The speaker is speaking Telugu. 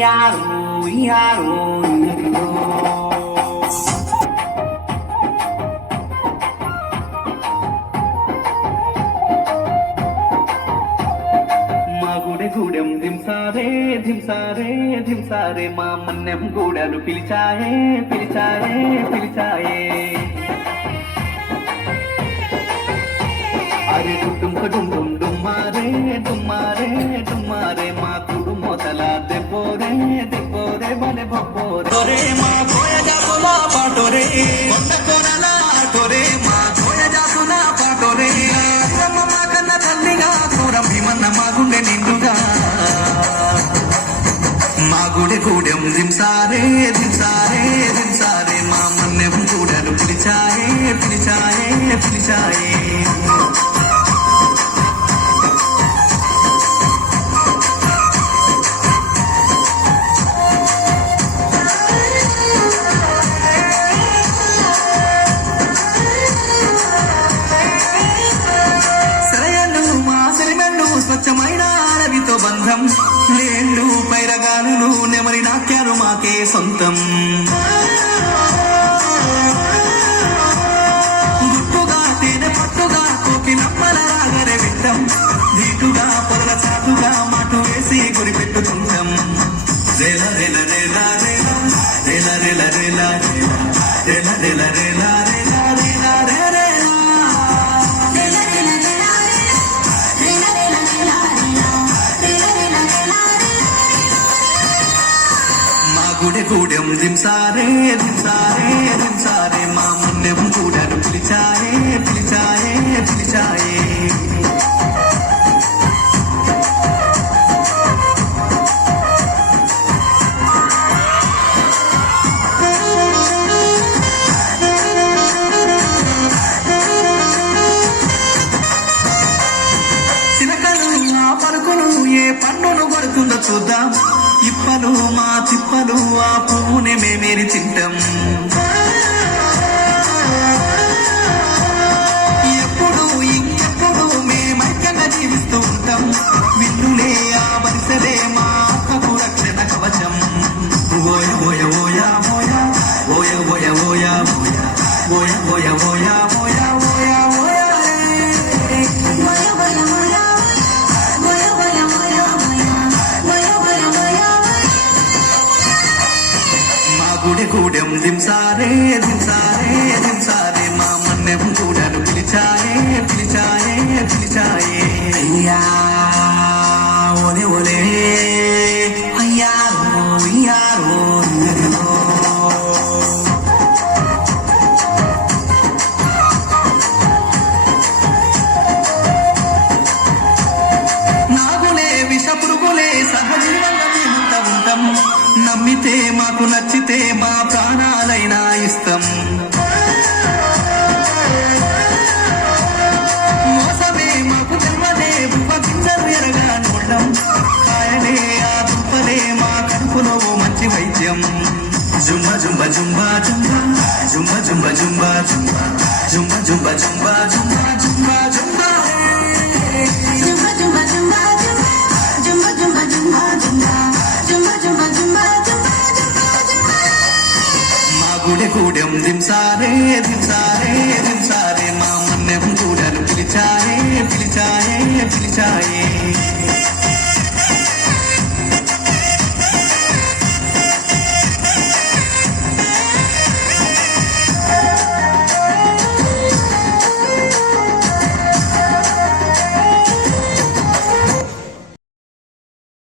ఉయ్యాలో ఉయ్యాలో మా గూడెం ధింసారే ధింసారే ధింసారే మా మన్నెం గూడలు పిలిచాయే పిలిచాయే పిలిచాయే అరే డుమ్ డుమ్ డుమ్మారే డుమ్మారే డుమ్మారే మా కుడు మొదల దెబ్బోరే దెబ్బోరే బలె బొబ్బోరే మా కోయ జాతులా పాటోరే కొండ కోనల ఆటోరే మా కోయ జాతులా పాటోరే మా కన్న తల్లిగా దూరం భీమన్న మా గుండె నిండుగా మా గూడెం దింసారే దింసారే దింసారే మా మన్నెం గూడలు పిలిచాయే పిలిచాయే పిలిచాయే స్వచ్ఛమైన అడవితో బంధం లేళ్ళు పైరగానులు నెమరి నాట్యాలు మాకే సొంతం గుట్టుగా తేనె పట్టుగా కోకి నమ్మల రాగరే విట్టం ధీటుగా పొరల చాటుగా మాటు వేసి గురి పెట్టుకుంటాం రేల రేల రేల రేల రేల రేల రేల రేల రేల రేల గూడెం దింసారే దింసారే దింసారే మా మన్నెం గూడలు పిలిచాయే పిలిచాయే పిలిచాయే చిలకలు ఆ పలుకులు ఏ పన్నును కొడుతుందో చూద్దాం ఇప్పలు మా తిప్పలు ఆ పువ్వునే మేమేరి తింటాం ఎప్పుడు ఇంకెప్పుడు మేమైక్యంగా జీవిస్తూ ఉంటాం విన్నులే ఆ వరిసలే మా ఆత్మకు రక్షణ కవచం ఓయ ఓయ ఓయ ఓయ ఓయ ఓయ ఓయ ఓయ ఓయ ఓయ ఓయ గూడెం దింసారే దింసారే దింసారే మా మన్నెం గూడలు పిలిచాయే పిలిచాయే పిలిచాయే అయ్యా ఓలే ఓలే అయ్యారో అయ్యారో నాగులే విష పురుగులే సహజీవంగా మేముంట ఉంటాం నమ్మితే మాకు నచ్చితే మా ప్రాణాలైనా ఇస్తాం మోసమే మాకు జన్మదే బువ్వ గింజలు ఎరగా నోళ్ళం కాయలే ఆ దుంపలే మా కడుపులో మంచి వైద్యం జుంబ జుంబ జుంబ జుంబ జుంబ జుంబ జుంబ జుంబ జుంబ జుంబ జుంబ జుంబ జుంబ గూడెం దింసారే దింసారే దింసారే మా మన్నెం గూడలు పిలిచాయే పిలిచాయే పిలిచాయే